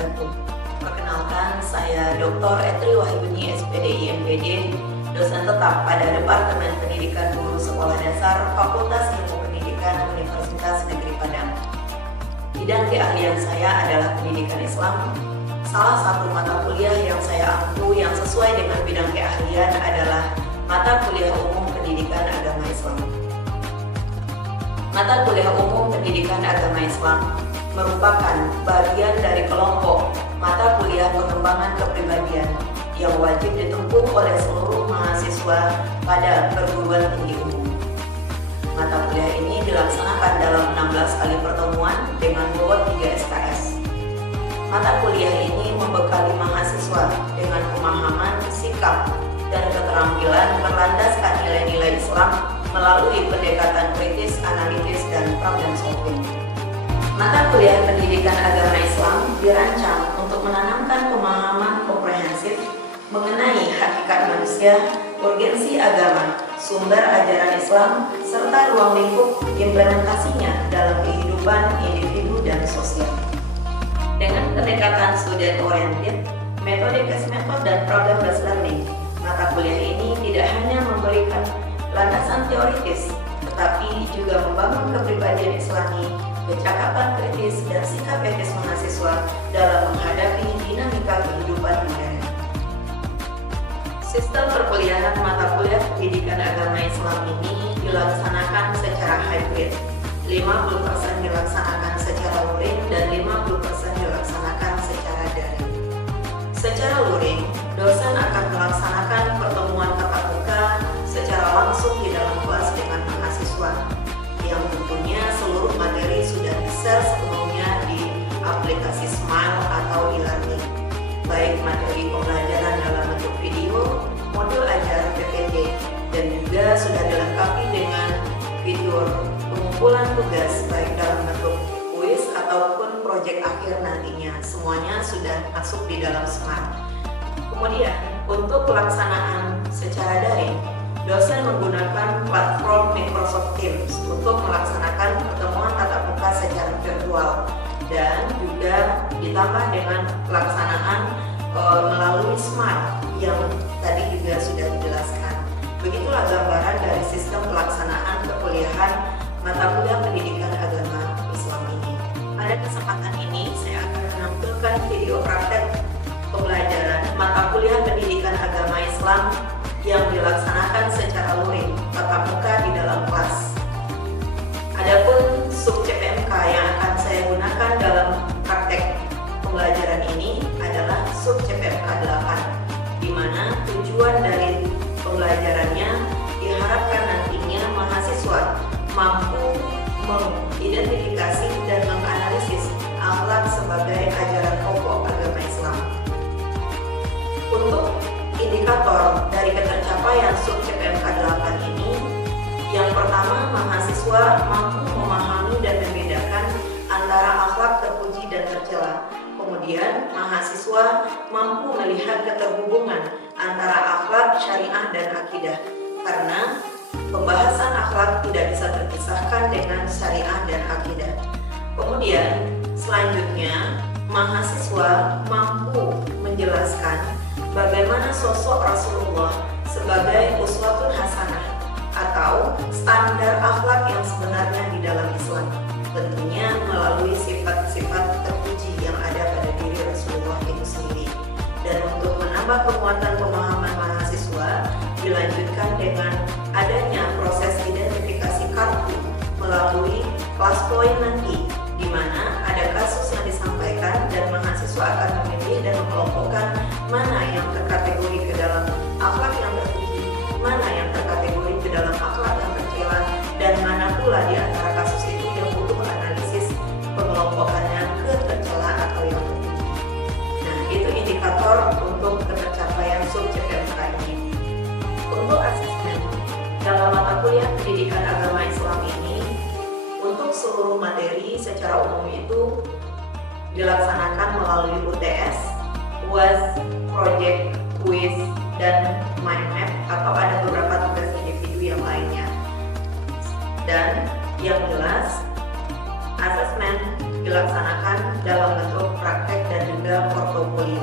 wabarakatuh. Perkenalkan, saya Dr. Etri Wahyuni, SPDI MPD, dosen tetap pada Departemen Pendidikan Guru Sekolah Dasar Fakultas Ilmu Pendidikan Universitas Negeri Padang. Bidang keahlian saya adalah pendidikan Islam. Salah satu mata kuliah yang saya ampu yang sesuai dengan bidang keahlian adalah mata kuliah umum pendidikan agama Islam. Mata kuliah umum pendidikan agama Islam merupakan bagian dari kelompok mata kuliah pengembangan kepribadian yang wajib ditempuh oleh seluruh mahasiswa pada perguruan tinggi umum. Mata kuliah ini dilaksanakan dalam 16 kali pertemuan dengan bobot 3 SKS. Mata kuliah ini membekali mahasiswa dengan pemahaman, sikap, dan keterampilan berlandaskan nilai-nilai Islam melalui pendekatan kritis, analitis, dan problem solving. Mata kuliah pendidikan agama Islam dirancang untuk menanamkan pemahaman komprehensif mengenai hakikat manusia, urgensi agama, sumber ajaran Islam, serta ruang lingkup implementasinya dalam kehidupan individu dan sosial. Dengan pendekatan student oriented, metode case method, dan problem based learning, mata kuliah ini tidak hanya memberikan landasan teoritis, tetapi juga membangun kepribadian Islami, kecakapan kritis, dan sikap etis mahasiswa dalam menghadapi dinamika kehidupan modern. Sistem perkuliahan mata kuliah pendidikan agama Islam ini dilaksanakan secara hybrid, 50% dilaksanakan secara luring dan 50% dilaksanakan secara daring. Secara luring, dosen akan melaksanakan pertemuan tatap muka secara langsung di dalam kelas dengan mahasiswa, yang tentunya seluruh materi sudah di-share sepenuhnya di aplikasi Smile atau e-learning, baik materi pembelajaran dalam bentuk video, modul ajar PPT, dan juga sudah dilengkapi dengan fitur pengumpulan tugas baik dalam bentuk kuis ataupun proyek akhir nantinya. Semuanya sudah masuk di dalam Smart. Kemudian untuk pelaksanaan secara daring, dosen menggunakan platform Microsoft Teams untuk melaksanakan pertemuan tatap muka secara virtual, dan juga ditambah dengan pelaksanaan melalui Smart yang tadi juga sudah dijelaskan. Begitulah gambaran dari sistem pelaksanaan perkuliahan mata kuliah pendidikan agama Islam ini. Pada kesempatan ini saya akan menampilkan video praktek pembelajaran mata kuliah pendidikan agama Islam yang dilaksanakan secara luring tatap muka di dalam kelas. Adapun sub CPMK yang akan saya gunakan dalam praktek pembelajaran ini adalah sub CPMK 8, di mana tujuan dari pembelajarannya diharapkan nantinya mahasiswa mampu mengidentifikasi dan menganalisis akhlak sebagai ajaran pokok agama Islam. Untuk indikator dari ketercapaian sub CPMK 8 ini, yang pertama, mahasiswa mampu memahami dan membedakan antara akhlak terpuji dan tercela. Kemudian, mahasiswa mampu melihat keterhubungan antara akhlak, syariah, dan akidah, karena pembahasan akhlak tidak bisa terpisahkan dengan syariah dan akidah. Kemudian, selanjutnya, mahasiswa mampu menjelaskan bagaimana sosok Rasulullah sebagai uswatun hasanah atau standar akhlak yang sebenarnya di dalam Islam, tentunya melalui sifat-sifat terpuji yang ada pada diri Rasulullah itu sendiri. Dan untuk menambah penguatan pemahaman mahasiswa, dilanjutkan dengan adanya proses identifikasi kartu melalui kelas poin nanti, di mana ada kasus yang disampaikan dan mahasiswa akan memilih dan mengelompokkan mana yang terkategori ke dalam akhlak yang terpuji, mana yang terkategori ke dalam akhlak yang tercela, dan mana pula di antara kasus itu yang butuh analisis pengelompokannya ke tercela atau yang terpuji. Nah, itu indikator untuk ketercapaian sub CPMK ini. Untuk asesmen dalam mata kuliah pendidikan agama Islam ini, untuk seluruh materi secara umum itu dilaksanakan melalui UTS, UAS, project, quiz, dan mind map, atau ada beberapa tugas individu yang lainnya. Dan yang jelas, asesmen dilaksanakan dalam bentuk praktek dan juga portofolio.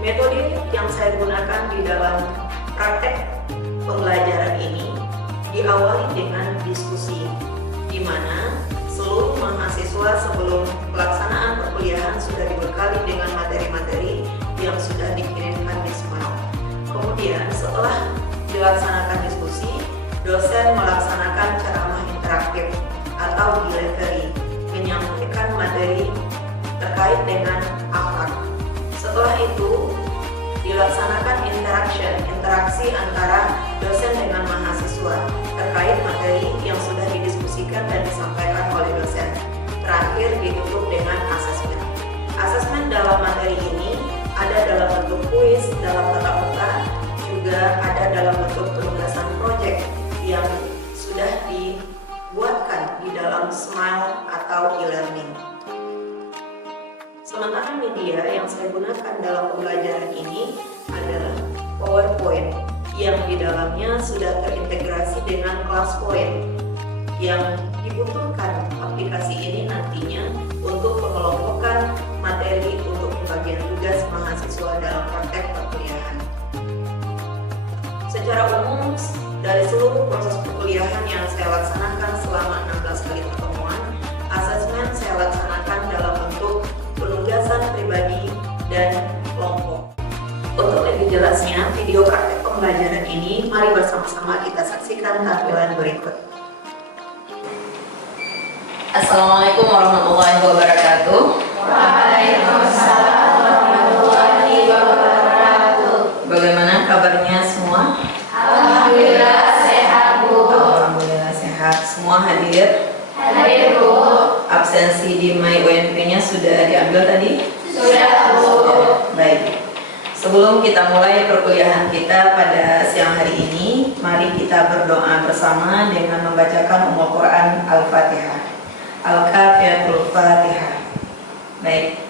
Metode yang saya gunakan di dalam praktek pembelajaran ini diawali dengan diskusi, di mana seluruh mahasiswa sebelum pelaksanaan perkuliahan sudah dibekali dengan materi-materi yang sudah dikirimkan di Smile. Kemudian setelah dilaksanakan diskusi, dosen melaksanakan ceramah interaktif atau delivery, menyampaikan materi terkait dengan akhlak. Setelah itu dilaksanakan interaksi antara dosen dengan mahasiswa terkait materi yang sudah didiskusikan dan disampaikan oleh dosen. Terakhir ditutup dengan asesmen. Asesmen dalam materi ini ada dalam bentuk kuis dalam tatap muka, juga ada dalam bentuk penugasan proyek yang sudah dibuatkan di dalam Smile atau e-learning. Sementara media yang saya gunakan dalam pembelajaran ini adalah PowerPoint yang di dalamnya sudah terintegrasi dengan ClassPoint yang dibutuhkan aplikasi ini nantinya untuk pengelompokan materi untuk pembagian tugas mahasiswa dalam praktek perkuliahan. Secara umum, dari seluruh proses perkuliahan yang saya laksanakan selama 16 kali pertemuan, asesmen saya laksanakan dalam bentuk penugasan pribadi dan kelompok. Untuk lebih jelasnya, video praktek pembelajaran ini, mari bersama-sama kita saksikan tampilan berikut. Assalamualaikum warahmatullahi wabarakatuh. Waalaikumsalam warahmatullahi wabarakatuh. Bagaimana kabarnya semua? Alhamdulillah sehat, Bu. Alhamdulillah sehat. Semua hadir? Hadir, Bu. Absensi di MyUNP-nya sudah diambil tadi? Sudah, Bu. Baik. Sebelum kita mulai perkuliahan kita pada siang hari ini, mari kita berdoa bersama dengan membacakan Ummul Quran Al-Fatihah. Al-Kafiyatul Fatihah. Baik.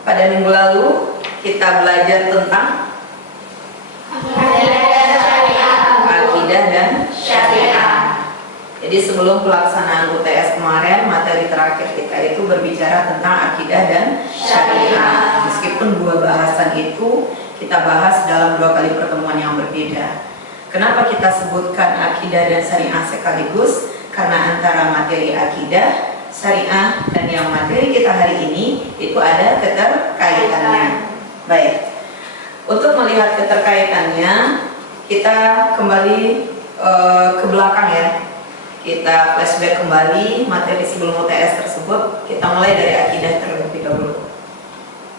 Pada minggu lalu kita belajar tentang akidah dan syariah. Jadi sebelum pelaksanaan UTS kemarin, materi terakhir kita itu berbicara tentang akidah dan syariah. Meskipun dua bahasan itu kita bahas dalam 2 kali pertemuan yang berbeda. Kenapa kita sebutkan akidah dan syariah sekaligus? Karena antara materi akidah, syariah, dan yang materi kita hari ini itu ada keterkaitannya. Baik. Untuk melihat keterkaitannya, kita kembali ke belakang ya. Kita flashback kembali materi sebelum UTS tersebut. Kita mulai dari akidah terlebih dahulu.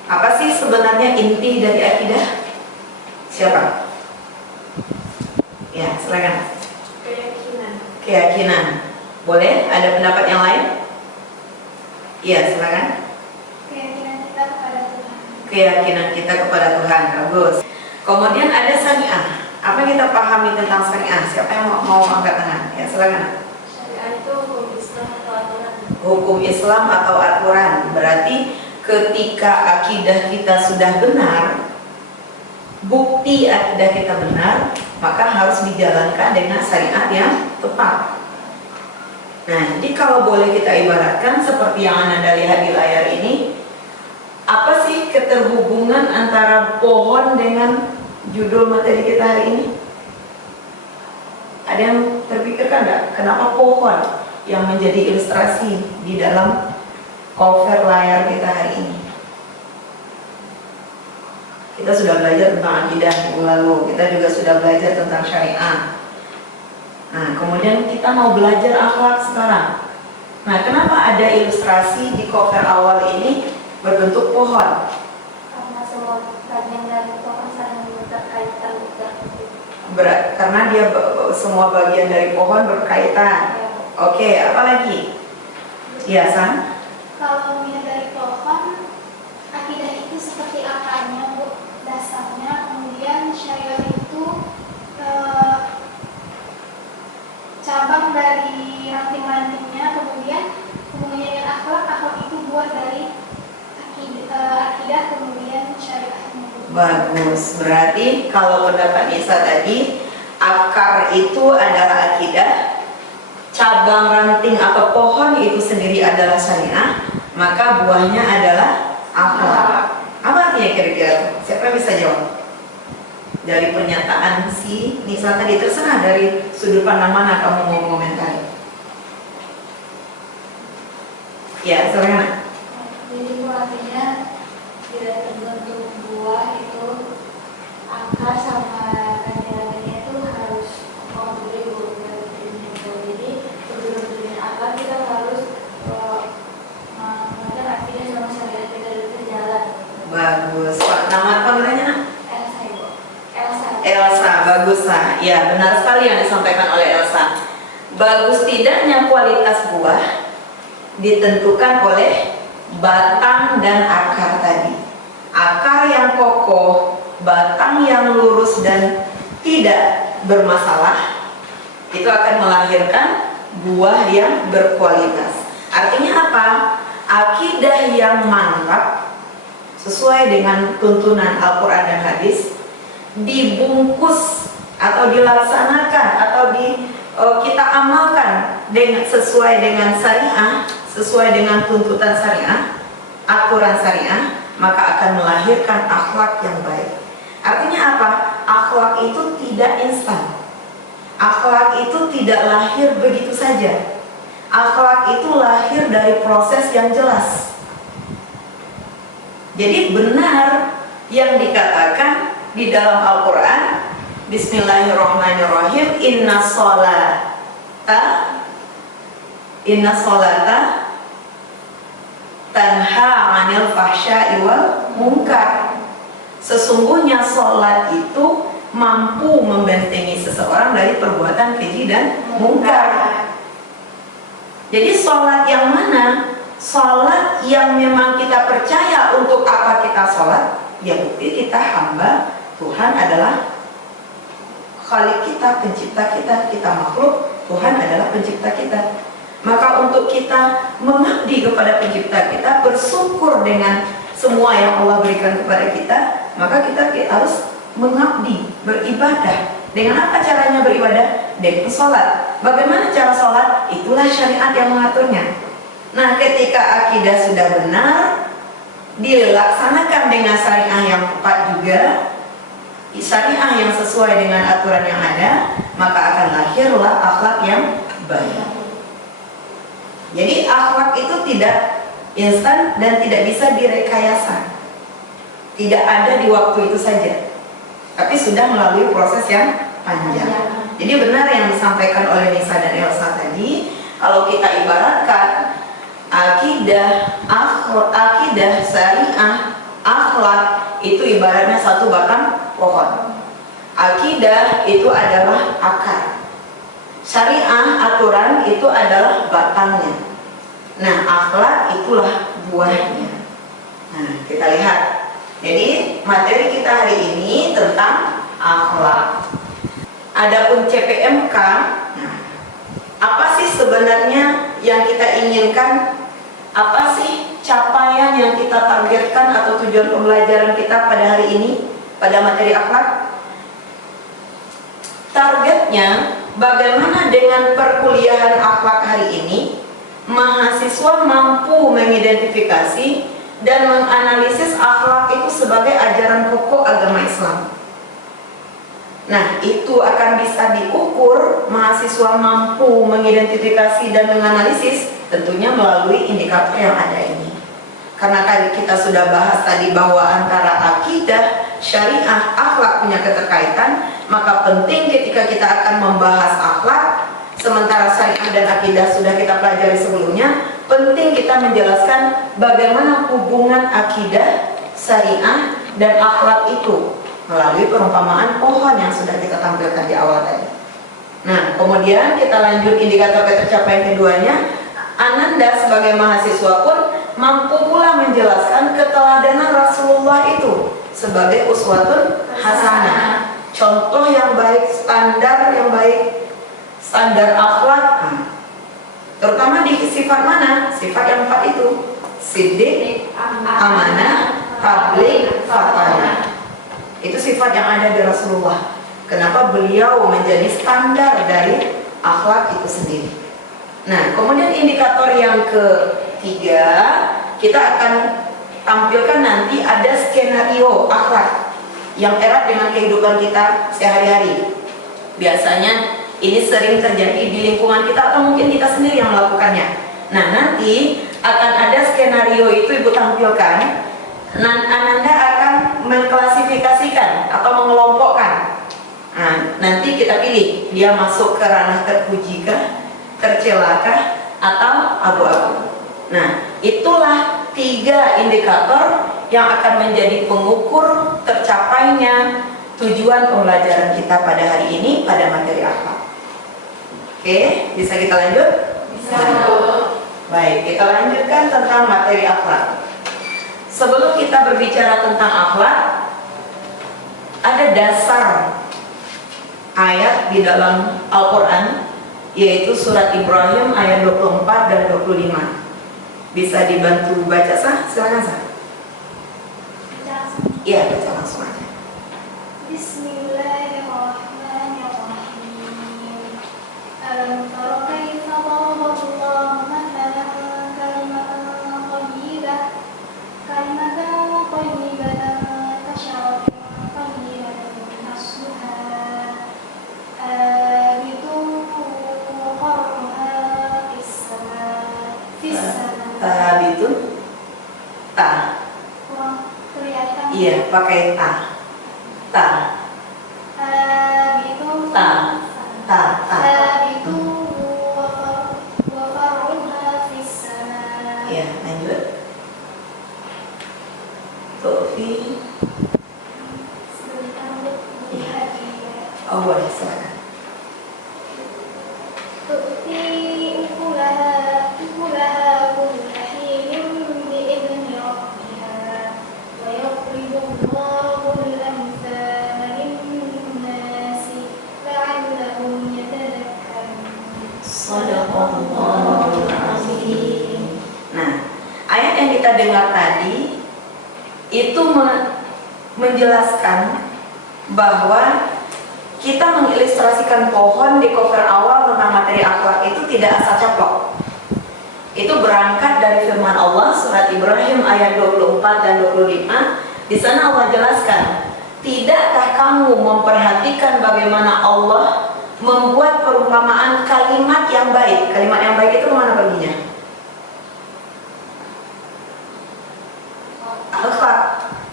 Apa sih sebenarnya inti dari akidah? Siapa? Ya, silakan. Keyakinan. Boleh? Ada pendapat yang lain? Iya, silakan. Keyakinan kita kepada Tuhan. Keyakinan kita kepada Tuhan. Bagus. Kemudian ada syariah. Apa yang kita pahami tentang syariah? Siapa yang mau angkat tangan? Ya, silakan. Syariah itu hukum Islam atau aturan. Hukum Islam atau aturan. Berarti ketika akidah kita sudah benar, bukti akidah kita benar, maka harus dijalankan dengan syariat yang tepat. Nah, jadi kalau boleh kita ibaratkan seperti yang Anda lihat di layar ini, apa sih keterhubungan antara pohon dengan judul materi kita hari ini? Ada yang terpikirkan nggak? Kenapa pohon yang menjadi ilustrasi di dalam cover layar kita hari ini? Kita sudah belajar tentang akidah minggu lalu, kita juga sudah belajar tentang syariah. Nah, kemudian kita mau belajar akhlak sekarang. Nah, kenapa ada ilustrasi di cover awal ini berbentuk pohon? Karena semua bagian dari pohon saling berkaitan. Karena dia semua bagian dari pohon berkaitan. Oke, apa lagi? Iya, San? Kalau melihat dari pohon, akidah itu seperti akarnya, Bu, dasarnya. Kemudian syariah itu cabang dari ranting-rantingnya. Kemudian hubungannya dengan akhlak itu buah dari akidah, kemudian syariahnya. Bagus. Berarti kalau pendapat Nisa tadi, akar itu adalah akidah, cabang ranting atau pohon itu sendiri adalah syariah, maka buahnya adalah akhlak. Apa artinya kira-kira? Siapa yang bisa jawab? Dari pernyataan si Nisa tadi, terserah dari sudut pandang mana kamu mau komentari. Ya, silakan. Jadi artinya tidak terbentuk buah itu akar sama ranting-rantingnya itu harus memberi buah. Jadi sebelum beri akar kita harus mengajar artinya sama syariat kita dulu berjalan. Bagus. Pak, nama panggilannya? Elsa, Ibu. Elsa. Elsa, bagus lah. Ya, benar sekali yang disampaikan oleh Elsa. Bagus tidaknya kualitas buah ditentukan oleh batang dan akar tadi. Akar yang kokoh, batang yang lurus dan tidak bermasalah, itu akan melahirkan buah yang berkualitas. Artinya apa? Akidah yang mantap sesuai dengan tuntunan Al-Quran dan hadis, dibungkus atau dilaksanakan atau kita amalkan dengan sesuai dengan syariah, sesuai dengan tuntutan syariah, aturan syariah, maka akan melahirkan akhlak yang baik. Artinya apa? Akhlak itu tidak instan. Akhlak itu tidak lahir begitu saja. Akhlak itu lahir dari proses yang jelas. Jadi benar yang dikatakan di dalam Al-Quran, Bismillahirrahmanirrahim, Inna sholata tanha 'anil fahsya'i wal munkar. Sesungguhnya sholat itu mampu membentengi seseorang dari perbuatan keji dan mungkar. Jadi sholat yang mana? Sholat yang memang kita percaya untuk apa kita sholat, ya bukti kita hamba Tuhan adalah Khalik kita, pencipta kita, kita makhluk, Tuhan adalah pencipta kita. Maka untuk kita mengabdi kepada pencipta kita, bersyukur dengan semua yang Allah berikan kepada kita, maka kita harus mengabdi, beribadah. Dengan apa caranya beribadah? Dengan sholat. Bagaimana cara sholat? Itulah syariat yang mengaturnya. Nah, ketika akidah sudah benar, dilaksanakan dengan syariah yang tepat juga, syariah yang sesuai dengan aturan yang ada, maka akan lahirlah akhlak yang baik. Jadi akhlak itu tidak instan dan tidak bisa direkayasa. Tidak ada di waktu itu saja, tapi sudah melalui proses yang panjang. Jadi benar yang disampaikan oleh Nisa dan Elsa tadi, kalau kita ibaratkan akidah, syariah, akhlak itu ibaratnya satu batang pohon. Akidah itu adalah akar. Syariah, aturan itu adalah batangnya. Nah, akhlak itulah buahnya. Nah, kita lihat. Jadi, materi kita hari ini tentang akhlak. Adapun CPMK, nah, apa sih sebenarnya yang kita inginkan? Apa sih capaian yang kita targetkan atau tujuan pembelajaran kita pada hari ini, pada materi akhlak? Targetnya, bagaimana dengan perkuliahan akhlak hari ini mahasiswa mampu mengidentifikasi dan menganalisis akhlak itu sebagai ajaran pokok agama Islam. Nah, itu akan bisa diukur mahasiswa mampu mengidentifikasi dan menganalisis tentunya melalui indikator yang ada ini. Karena kita sudah bahas tadi bahwa antara akidah, syariah, akhlak punya keterkaitan, maka penting ketika kita akan membahas akhlak, sementara syariah dan akidah sudah kita pelajari sebelumnya, penting kita menjelaskan bagaimana hubungan akidah, syariah, dan akhlak itu melalui perumpamaan pohon yang sudah kita tampilkan di awal tadi. Nah, kemudian kita lanjut indikator ketercapaian keduanya. Ananda sebagai mahasiswa pun mampu pula menjelaskan keteladanan Rasulullah itu sebagai uswatun hasanah, contoh yang baik, standar yang baik, standar akhlak. Terutama di sifat mana? Sifat yang 4 itu: siddiq, amanah, tabligh, fatanah. Itu sifat yang ada di Rasulullah. Kenapa beliau menjadi standar dari akhlak itu sendiri. Nah, kemudian indikator yang ketiga, kita akan tampilkan nanti ada skenario akhlak yang erat dengan kehidupan kita sehari-hari. Biasanya ini sering terjadi di lingkungan kita atau mungkin kita sendiri yang melakukannya. Nah, nanti akan ada skenario itu Ibu tampilkan. Ananda akan mengklasifikasikan atau mengelompokkan. Nah, nanti kita pilih dia masuk ke ranah terpujikah, tercelakah, atau abu-abu. Nah, itulah 3 indikator yang akan menjadi pengukur tercapainya tujuan pembelajaran kita pada hari ini pada materi akhlak. Oke, bisa kita lanjut? Bisa. Baik, kita lanjutkan tentang materi akhlak. Sebelum kita berbicara tentang akhlak, ada dasar ayat di dalam Al-Quran, yaitu surat Ibrahim ayat 24 dan 25. Bisa dibantu baca, Sah? Silakan, Sah. Iya, baca langsung aja. Bismillahirrahmanirrahim. Alam tara kaifa daraballahu mathalan kalimatan thayyibatan kasyaratin thayyibatin asluha Tahabitun ta. kurang kelihatan. Iya, pakai ta. Ta. Itu Ta. Ta. Ta. itu wa faruha fis sama. Iya, lanjut. Tufi. Sebentar untuk melihat ya. Oh, boleh, silakan. Tu'ti ukulaha kulla hinin bi'idni rabbiha wa yadribullahu al-amthala lin-nasi la'allahum yatadhakkarun. Shadaqallahul azim. Nah, ayat yang kita dengar tadi itu menjelaskan bahwa kita mengilustrasikan pohon di cover awal tentang materi akhlak itu tidak asal caplok. Itu berangkat dari firman Allah surat Ibrahim ayat 24 dan 25. Di sana Allah jelaskan, tidakkah kamu memperhatikan bagaimana Allah membuat perumpamaan kalimat yang baik? Kalimat yang baik itu kemana perginya? Akhlak.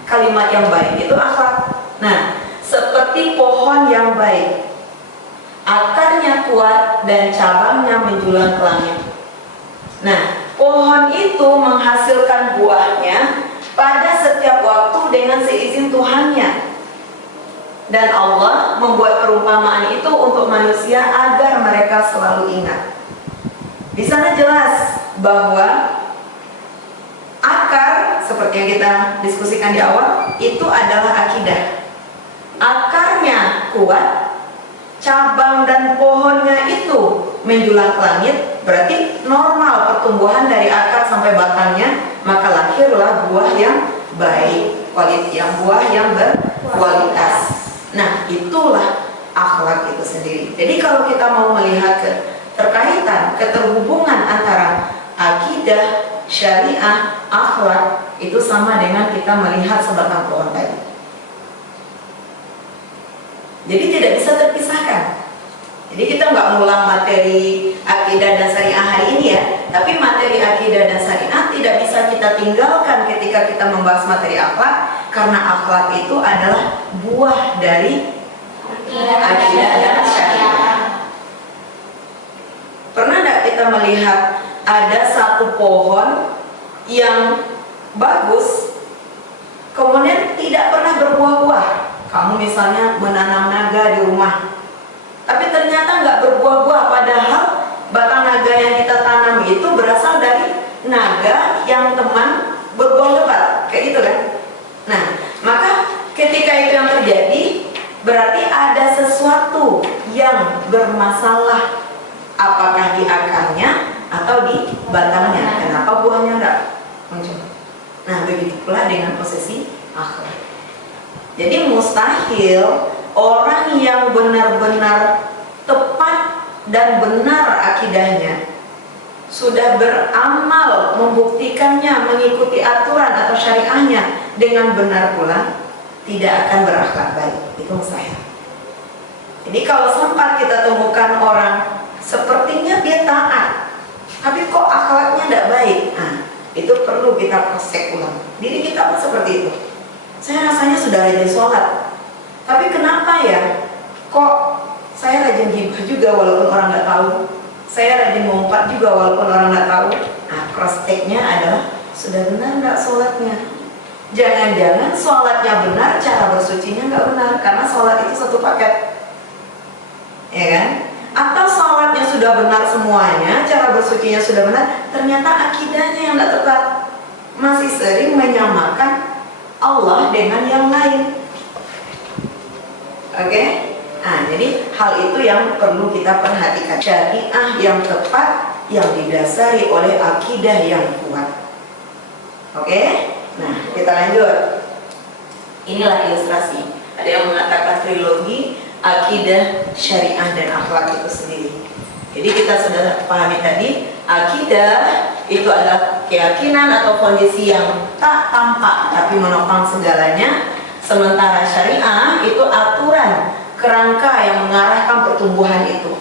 Kalimat yang baik itu akhlak. Nah, seperti pohon yang baik, akarnya kuat dan cabangnya menjulang ke langit. Nah, pohon itu menghasilkan buahnya pada setiap waktu dengan seizin Tuhannya. Dan Allah membuat perumpamaan itu untuk manusia agar mereka selalu ingat. Di sana jelas bahwa akar, seperti yang kita diskusikan di awal, itu adalah akidah. Akarnya kuat, cabang dan pohonnya itu menjulang ke langit, berarti normal pertumbuhan dari akar sampai batangnya, maka lahirlah buah yang baik, buah yang berkualitas. Nah, itulah akhlak itu sendiri. Jadi kalau kita mau melihat keterkaitan, keterhubungan antara akidah, syariah, akhlak, itu sama dengan kita melihat sebatang pohon tadi. Jadi tidak bisa terpisahkan. Jadi kita nggak ngulang materi akidah dan syariah hari ini ya, tapi materi akidah dan syariah tidak bisa kita tinggalkan ketika kita membahas materi akhlak, karena akhlak itu adalah buah dari akidah dan syariah. Pernah nggak kita melihat ada satu pohon yang bagus, kemudian tidak pernah berbuah-buah? Kamu misalnya menanam naga di rumah, tapi ternyata nggak berbuah-buah, padahal batang naga yang kita tanam itu berasal dari naga yang teman berbuah lebat, kayak gitu kan? Nah, maka ketika itu yang terjadi, berarti ada sesuatu yang bermasalah, apakah di akarnya atau di batangnya. Kenapa buahnya nggak muncul? Nah, begitu pula dengan posisi akhlak. Jadi mustahil orang yang benar-benar tepat dan benar akidahnya, sudah beramal membuktikannya, mengikuti aturan atau syariahnya dengan benar pula, tidak akan berakhlak baik. Itu mustahil. Jadi kalau sempat kita temukan orang sepertinya dia taat, tapi kok akhlaknya tidak baik, nah itu perlu kita cross-check ulang. Diri kita pun seperti itu. Saya rasanya sudah rajin sholat, tapi kenapa ya kok saya rajin gibah juga walaupun orang nggak tahu, saya rajin ngumpat juga walaupun orang nggak tahu. Nah, cross-checknya adalah sudah benar nggak sholatnya. Jangan-jangan sholatnya benar, cara bersucinya nggak benar, karena sholat itu satu paket, ya kan? Atau sholatnya sudah benar semuanya, cara bersucinya sudah benar, ternyata akidahnya yang tidak tepat, masih sering menyamakan Allah dengan yang lain. Oke? Nah, jadi hal itu yang perlu kita perhatikan. Syariah yang tepat yang didasari oleh akidah yang kuat. Oke? Nah, kita lanjut. Inilah ilustrasi. Ada yang mengatakan trilogi akidah, syariah, dan akhlak itu sendiri. Jadi kita sudah pahami tadi, akidah itu adalah keyakinan atau kondisi yang tak tampak tapi menopang segalanya. Sementara syariah itu aturan, kerangka yang mengarahkan pertumbuhan itu.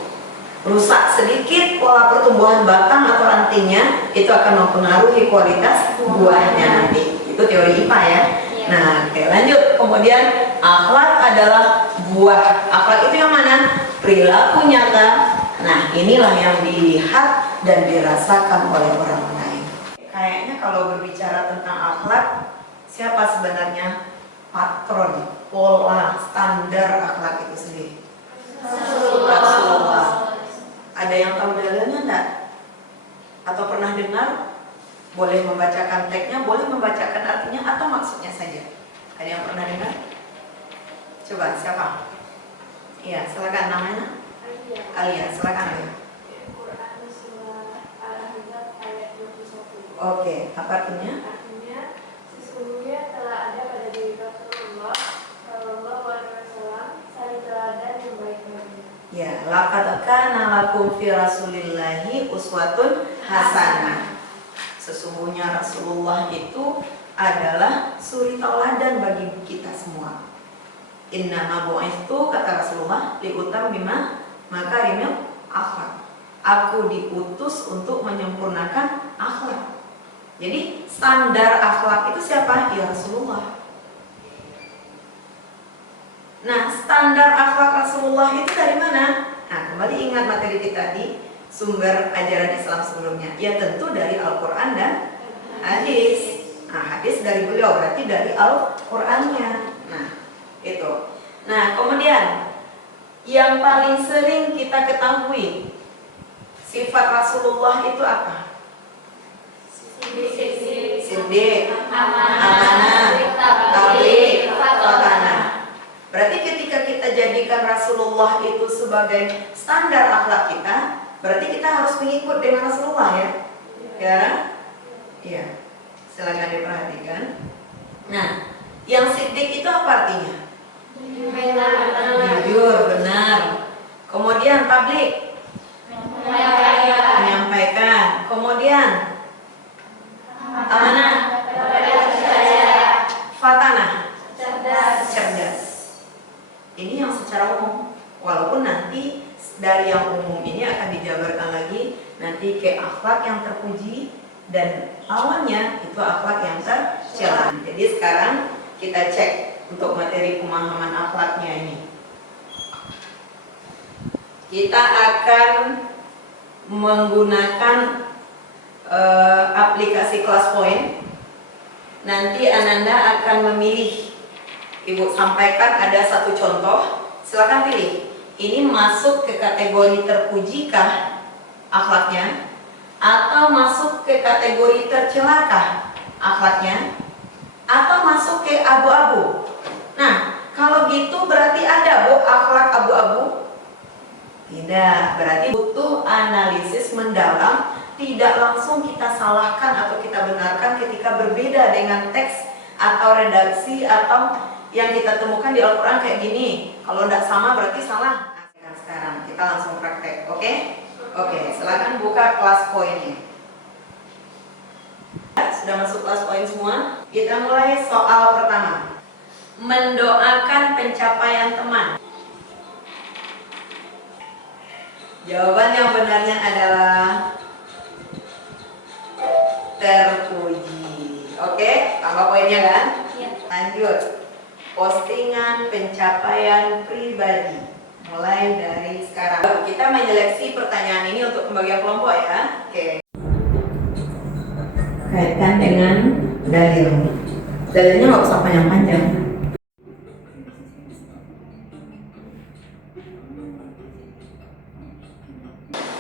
Rusak sedikit pola pertumbuhan batang atau rantingnya, itu akan mempengaruhi kualitas buahnya nanti. Itu teori IPA ya. Nah, oke, lanjut. Kemudian akhlak adalah buah. Akhlak itu yang mana? Perilaku nyata. Nah, inilah yang dilihat dan dirasakan oleh orang lain. Kayaknya kalau berbicara tentang akhlak, siapa sebenarnya patron, pola, standar akhlak itu sendiri? Rasulullah. Ada yang tahu dalilnya enggak? Atau pernah dengar? Boleh membacakan teksnya, boleh membacakan artinya atau maksudnya saja. Ada yang pernah dengar? Coba, siapa? Iya, silakan namanya. Alia, silakan Alia. Quran surah Al-Ahzab ayat 21. Oke, apa artinya? Artinya, sesungguhnya telah ada pada diri Rasulullah Shallallahu Alaihi Wasallam sari teladan yang baik baginya. Ya, laqad kana lakum fi Rasulillahi uswatun hasanah. Sesungguhnya Rasulullah itu adalah suri tauladan bagi kita semua. Innama bu'itsu, kata Rasulullah, liutammima makarimil akhlak. Aku diutus untuk menyempurnakan akhlak. Jadi standar akhlak itu siapa? Ya Rasulullah. Nah, standar akhlak Rasulullah itu dari mana? Nah, kembali ingat materi kita di sumber ajaran Islam sebelumnya. Ya tentu dari Al-Quran dan hadis. Nah, hadis dari beliau berarti dari Al-Qurannya. Nah, itu. Nah, kemudian yang paling sering kita ketahui sifat Rasulullah itu apa? Siddiq, amanah, tabligh, fatanah. Berarti ketika kita jadikan Rasulullah itu sebagai standar akhlak kita, berarti kita harus mengikut dengan Rasulullah ya. Ya? Iya. Silakan diperhatikan. Nah, yang siddiq itu apa artinya? Jujur, benar. Kemudian tabligh, menyampaikan. Kemudian amanah, fatanah, cerdas. Ini yang secara umum. Walaupun nanti dari yang umum ini akan dijabarkan lagi nanti ke akhlak yang terpuji dan lawannya itu akhlak yang tercela. Jadi sekarang kita cek untuk materi pemahaman akhlaknya ini. Kita akan menggunakan aplikasi Classpoint. Nanti Ananda akan memilih. Ibu sampaikan ada satu contoh. Silakan pilih. Ini masuk ke kategori terpujikah akhlaknya, atau masuk ke kategori tercelakah akhlaknya, atau masuk ke abu-abu. Nah, kalau gitu berarti ada Bu akhlak abu-abu? Tidak, berarti butuh analisis mendalam, tidak langsung kita salahkan atau kita benarkan ketika berbeda dengan teks atau redaksi atau yang kita temukan di Al-Quran kayak gini. Kalau tidak sama berarti salah. Nah, sekarang kita langsung praktek, oke? Oke, silakan buka kelas poinnya. Sudah masuk kelas poin semua? Kita mulai soal pertama. Mendoakan pencapaian teman. Jawaban yang benarnya adalah terpuji. Oke, tambah poinnya kan? Iya. Lanjut. Postingan pencapaian pribadi. Mulai dari sekarang. Kita menyeleksi pertanyaan ini untuk pembagian kelompok ya. Oke. Kaitkan dengan dalil. Dalilnya nggak usah panjang-panjang.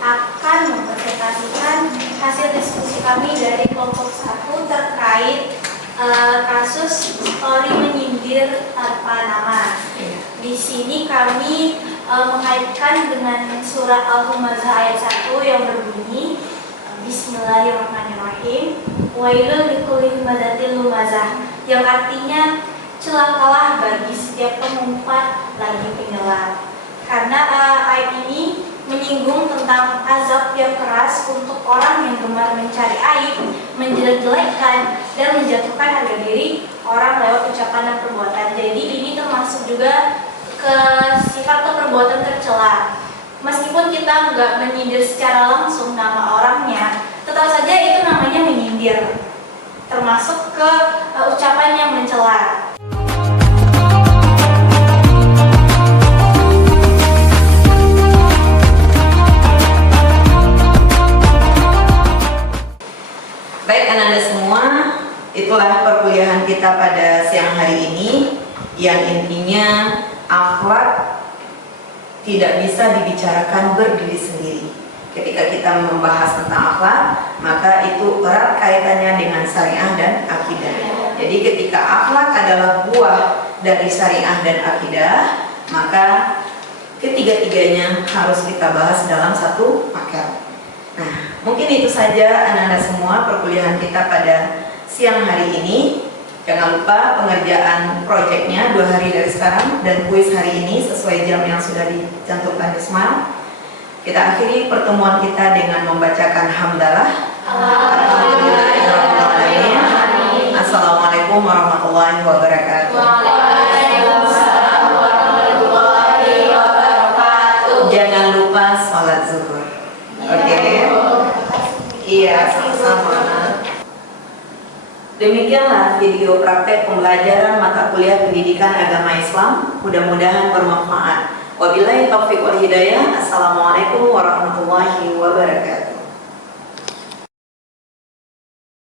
Akan mempresentasikan hasil diskusi kami dari kelompok 1 terkait kasus story menyindir tanpa nama. Di sini kami mengaitkan dengan surah Al-Humazah ayat 1 yang berbunyi Bismillahirrahmanirrahim. Wailul likulli humazatil lumazah, yang artinya celakalah bagi setiap pengumpat lagi penyela. Karena ayat ini menyinggung tentang azab yang keras untuk orang yang gemar mencari aib, menjelek-jelekkan, dan menjatuhkan harga diri orang lewat ucapan dan perbuatan. Jadi ini termasuk juga ke sifat atau perbuatan tercela. Meskipun kita nggak menyindir secara langsung nama orangnya, tetap saja itu namanya menyindir, termasuk ke ucapan yang mencela. Baik anak-anak semua, itulah perkuliahan kita pada siang hari ini, yang intinya akhlak tidak bisa dibicarakan berdiri sendiri. Ketika kita membahas tentang akhlak, maka itu erat kaitannya dengan syariah dan akidah. Jadi ketika akhlak adalah buah dari syariah dan akidah, maka ketiga-tiganya harus kita bahas dalam satu paket. Nah, mungkin itu saja anak-anak semua perkuliahan kita pada siang hari ini. Jangan lupa pengerjaan proyeknya 2 hari dari sekarang dan kuis hari ini sesuai jam yang sudah dicantumkan di Smart. Kita akhiri pertemuan kita dengan membacakan hamdalah. Alhamdulillahirrahmanirrahim. Assalamualaikum warahmatullahi wabarakatuh. Waalaikumsalam warahmatullahi wabarakatuh. Jangan lupa sholat zuhur. Oke. Iya, sama-sama. Demikianlah video praktek pembelajaran mata kuliah pendidikan agama Islam. Mudah-mudahan bermanfaat. Wabillahi taufiq wal hidayah. Assalamualaikum warahmatullahi wabarakatuh.